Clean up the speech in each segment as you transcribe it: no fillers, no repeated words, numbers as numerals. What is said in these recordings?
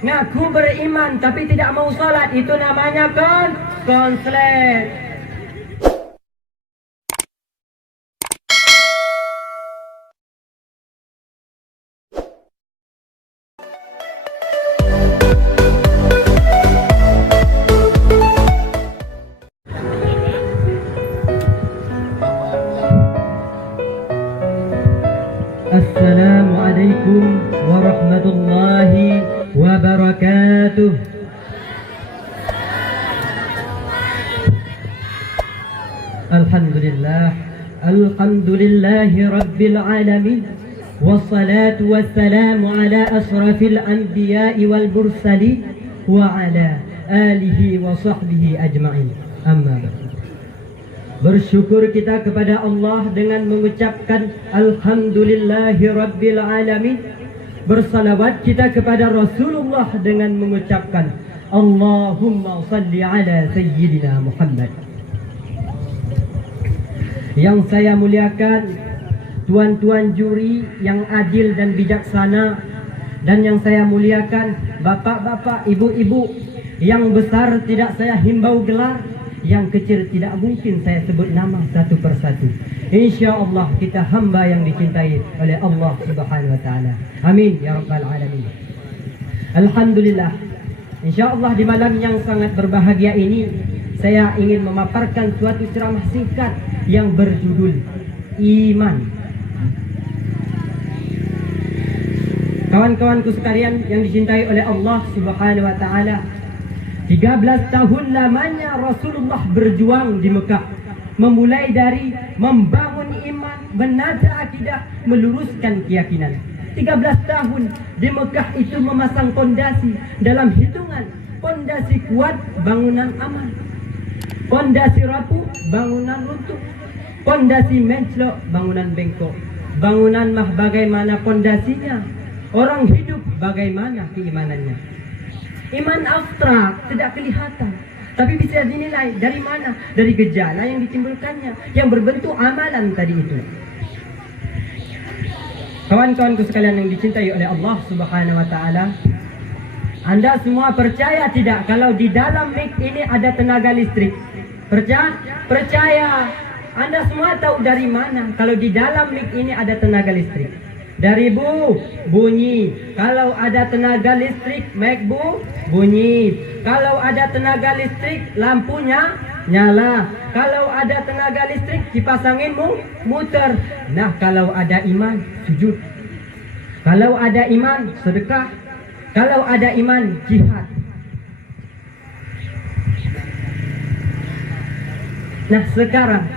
Ngaku beriman tapi tidak mau sholat, itu namanya konslet. Assalamualaikum warahmatullahi wabarakatuh. Alhamdulillahi rabbil alamin. Wassalatu wassalamu ala asrafil anbiya'i wal mursalin wa ala alihi wa sahbihi ajma'in. Amma ba'du. Bersyukur kita kepada Allah dengan mengucapkan Alhamdulillahi Rabbil Alamin. Bersalawat kita kepada Rasulullah dengan mengucapkan Allahumma salli ala Sayyidina Muhammad. Yang saya muliakan, tuan-tuan juri yang adil dan bijaksana, dan yang saya muliakan bapak-bapak, ibu-ibu yang besar tidak saya himbau gelar, yang kecil tidak mungkin saya sebut nama satu persatu. InsyaAllah kita hamba yang dicintai oleh Allah Subhanahu wa ta'ala. Amin ya rabbal alamin. Alhamdulillah, InsyaAllah di malam yang sangat berbahagia ini saya ingin memaparkan suatu ceramah singkat yang berjudul Iman. Kawan-kawanku sekalian yang dicintai oleh Allah Subhanahu wa ta'ala, 13 tahun lamanya Rasulullah berjuang di Mekah, memulai dari membangun iman, menata akidah, meluruskan keyakinan. 13 tahun di Mekah itu memasang pondasi dalam hitungan. Pondasi kuat, bangunan aman. Pondasi rapuh, bangunan runtuh. Pondasi menclok, bangunan bengkok. Bangunan mah bagaimana pondasinya, orang hidup bagaimana keimanannya. Iman abstrak, tidak kelihatan, tapi bisa dinilai dari mana? Dari gejala yang ditimbulkannya, yang berbentuk amalan tadi itu. Kawan-kawanku sekalian yang dicintai oleh Allah Subhanahu wa ta'ala, Anda semua percaya tidak kalau di dalam mic ini ada tenaga listrik? Percaya. Anda semua tahu dari mana kalau di dalam mic ini ada tenaga listrik? Dari bunyi. Kalau ada tenaga listrik, mic bunyi. Kalau ada tenaga listrik, lampunya nyala. Kalau ada tenaga listrik, kipas angin muter. Nah, kalau ada iman, sujud. Kalau ada iman, sedekah. Kalau ada iman, jihad. Nah, sekarang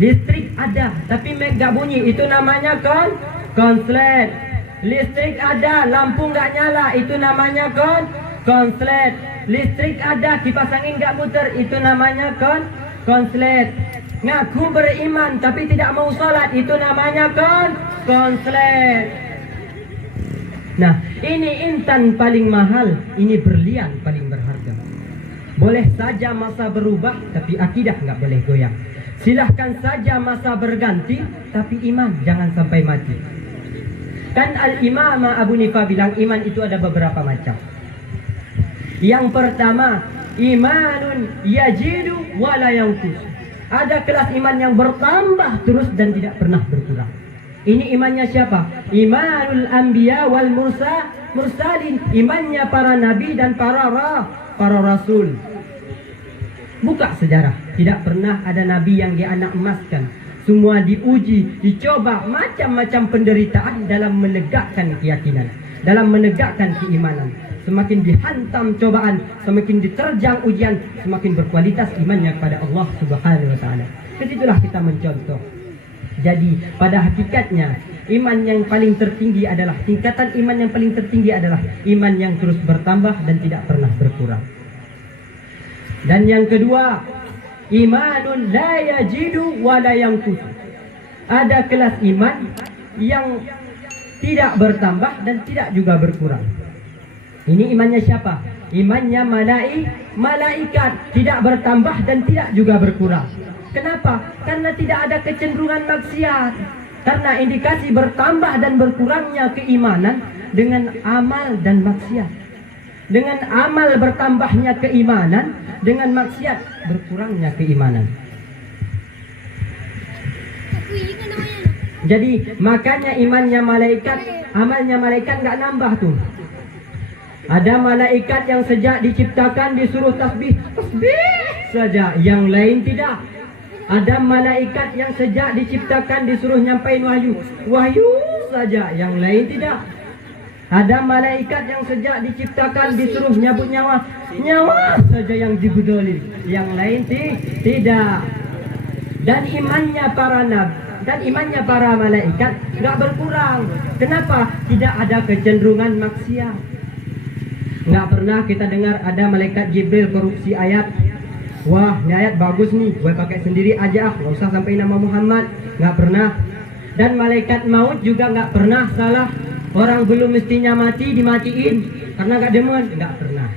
listrik ada, tapi mic gak bunyi. Itu namanya konslet. Listrik ada, lampu nggak nyala, itu namanya konslet. Listrik ada, kipas angin nggak muter, itu namanya konslet. Ngaku beriman tapi tidak mau sholat, itu namanya konslet. Nah, ini intan paling mahal, ini berlian paling berharga. Boleh saja masa berubah, tapi akidah nggak boleh goyang. Silahkan saja masa berganti, tapi iman jangan sampai mati. Kan Al-Imam Abu Nifah bilang iman itu ada beberapa macam. Yang pertama, imanun yajidu wala yanqus. Ada kelas iman yang bertambah terus dan tidak pernah berkurang. Ini imannya siapa? Imanul anbiya wal mursalin. Imannya para nabi dan para rasul. Buka sejarah, tidak pernah ada nabi yang dianak emaskan. Semua diuji, dicoba macam-macam penderitaan dalam menegakkan keyakinan, dalam menegakkan keimanan. Semakin dihantam cobaan, semakin diterjang ujian, semakin berkualitas imannya kepada Allah Subhanahu wa ta'ala. Kesitulah kita mencontoh. Jadi pada hakikatnya iman yang paling tertinggi adalah, tingkatan iman yang paling tertinggi adalah iman yang terus bertambah dan tidak pernah berkurang. Dan yang kedua, imanun la yajidu wa la yanqus. Ada kelas iman yang tidak bertambah dan tidak juga berkurang. Ini imannya siapa? Imannya malaikat, tidak bertambah dan tidak juga berkurang. Kenapa? Karena tidak ada kecenderungan maksiat. Karena indikasi bertambah dan berkurangnya keimanan dengan amal dan maksiat. Dengan amal bertambahnya keimanan, dengan maksiat berkurangnya keimanan. Jadi makanya imannya malaikat, amalnya malaikat nggak nambah tuh. Ada malaikat yang sejak diciptakan disuruh tasbih, tasbih saja, yang lain tidak. Ada malaikat yang sejak diciptakan disuruh nyampain wahyu, wahyu saja, yang lain tidak. Ada malaikat yang sejak diciptakan disuruh nyabut nyawa, nyawa saja yang digudoli, yang lain tidak. Dan imannya para nabi dan imannya para malaikat nggak berkurang. Kenapa? Tidak ada kecenderungan maksiat. Nggak pernah kita dengar ada malaikat Jibril korupsi ayat. Wah, ini ayat bagus nih, gue pakai sendiri aja, nggak usah sampai nama Muhammad. Nggak pernah. Dan malaikat maut juga nggak pernah salah. Orang belum mestinya mati dimatiin karena nggak demen, nggak pernah.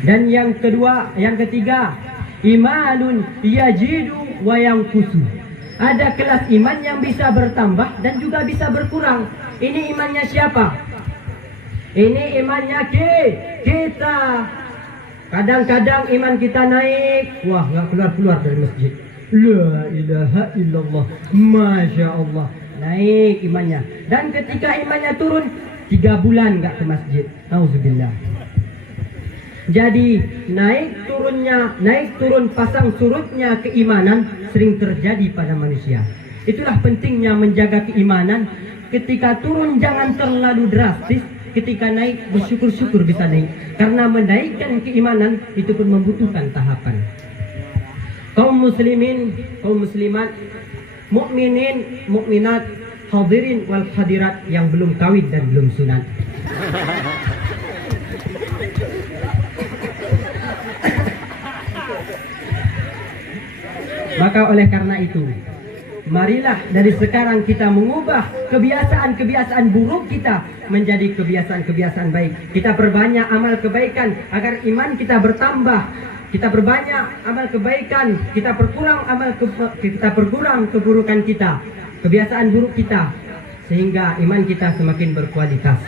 Dan yang kedua, yang ketiga, imanun yajidu wa yanqusu. Ada kelas iman yang bisa bertambah dan juga bisa berkurang. Ini imannya siapa? Ini imannya kita. Kadang-kadang iman kita naik, wah nggak keluar-keluar dari masjid. La ilaha illallah, masya Allah, naik imannya. Dan ketika imannya turun, 3 bulan nggak ke masjid. Auzubillah. Jadi naik turun pasang surutnya keimanan sering terjadi pada manusia. Itulah pentingnya menjaga keimanan. Ketika turun jangan terlalu drastis, ketika naik bersyukur-syukur bisa naik. Karena menaikkan keimanan itu pun membutuhkan tahapan. Kaum muslimin, kaum muslimat, mukminin, mukminat, hadirin wal hadirat yang belum kawin dan belum sunat. Maka oleh karena itu, marilah dari sekarang kita mengubah kebiasaan-kebiasaan buruk kita menjadi kebiasaan-kebiasaan baik. Kita perbanyak amal kebaikan agar iman kita bertambah. Kita perbanyak amal kebaikan, kita perkurang keburukan kita, kebiasaan buruk kita, sehingga iman kita semakin berkualitas.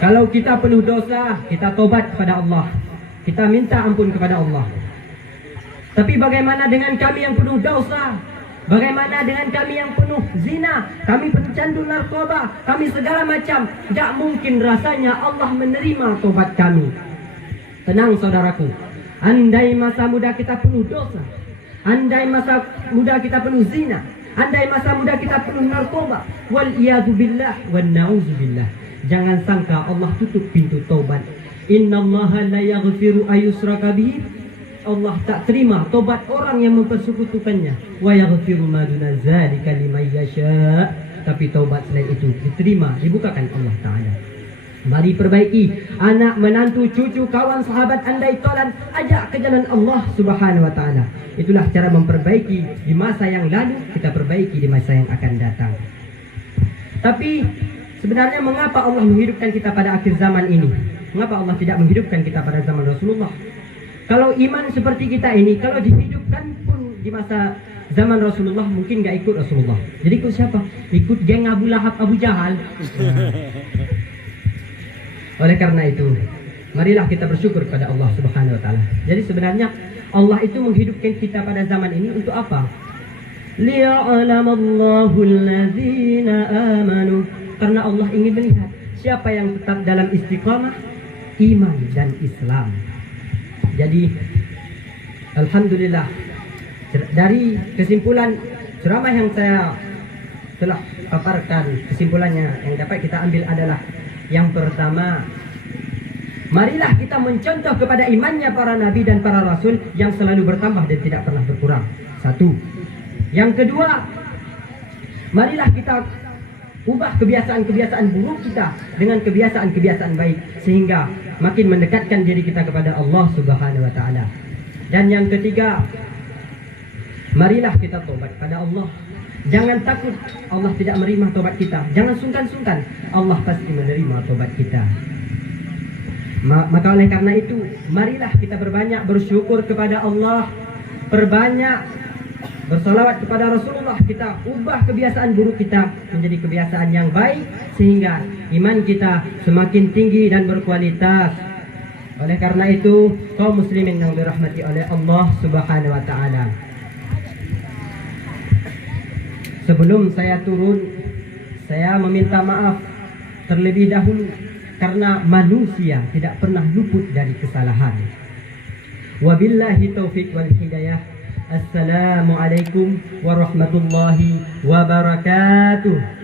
Kalau kita penuh dosa, kita tobat kepada Allah. Kita minta ampun kepada Allah. Tapi bagaimana dengan kami yang penuh dosa? Bagaimana dengan kami yang penuh zina? Kami pencandu narkoba, kami segala macam. Tidak mungkin rasanya Allah menerima tobat kami. Tenang saudaraku, andai masa muda kita penuh dosa, andai masa muda kita penuh zina, andai masa muda kita penuh narkoba, wal iyadu billah wan na'udzubillah, jangan sangka Allah tutup pintu taubat. Innallaha la yaghfiru ayusraka bihi. Allah tak terima tobat orang yang mempersekutukannya. Wa yaghfiru ma duna dzalika liman yasha. Tapi taubat selain itu diterima, dibukakan Allah Ta'ala. Mari perbaiki anak, menantu, cucu, kawan, sahabat, andai tolan, ajak ke jalan Allah Subhanahu wa Ta'ala. Itulah cara memperbaiki di masa yang lalu, kita perbaiki di masa yang akan datang. Tapi sebenarnya mengapa Allah menghidupkan kita pada akhir zaman ini? Mengapa Allah tidak menghidupkan kita pada zaman Rasulullah? Kalau iman seperti kita ini, kalau dihidupkan pun di masa zaman Rasulullah mungkin gak ikut Rasulullah. Jadi ikut siapa? Ikut geng Abu Lahab, Abu Jahal. Oleh karena itu, marilah kita bersyukur kepada Allah Subhanahu wa Ta'ala. Jadi sebenarnya Allah itu menghidupkan kita pada zaman ini untuk apa? Liya'lamallahu allazina amanu. Karena Allah ingin melihat siapa yang tetap dalam istiqamah iman dan Islam. Jadi alhamdulillah, dari kesimpulan ceramah yang saya telah paparkan, kesimpulannya yang dapat kita ambil adalah yang pertama, marilah kita mencontoh kepada imannya para nabi dan para rasul yang selalu bertambah dan tidak pernah berkurang. Satu. Yang kedua, marilah kita ubah kebiasaan-kebiasaan buruk kita dengan kebiasaan-kebiasaan baik, sehingga makin mendekatkan diri kita kepada Allah Subhanahu wa Ta'ala. Dan yang ketiga, marilah kita tobat pada Allah. Jangan takut Allah tidak menerima tobat kita. Jangan sungkan-sungkan, Allah pasti menerima tobat kita. Maka oleh karena itu, marilah kita berbanyak bersyukur kepada Allah. Perbanyak bersolawat kepada Rasulullah, kita ubah kebiasaan buruk kita menjadi kebiasaan yang baik, sehingga iman kita semakin tinggi dan berkualitas. Oleh karena itu, kaum muslimin yang dirahmati oleh Allah Subhanahu wa taala, sebelum saya turun, saya meminta maaf terlebih dahulu karena manusia tidak pernah luput dari kesalahan. Wabillahi taufik wal hidayah. Assalamualaikum warahmatullahi wabarakatuh.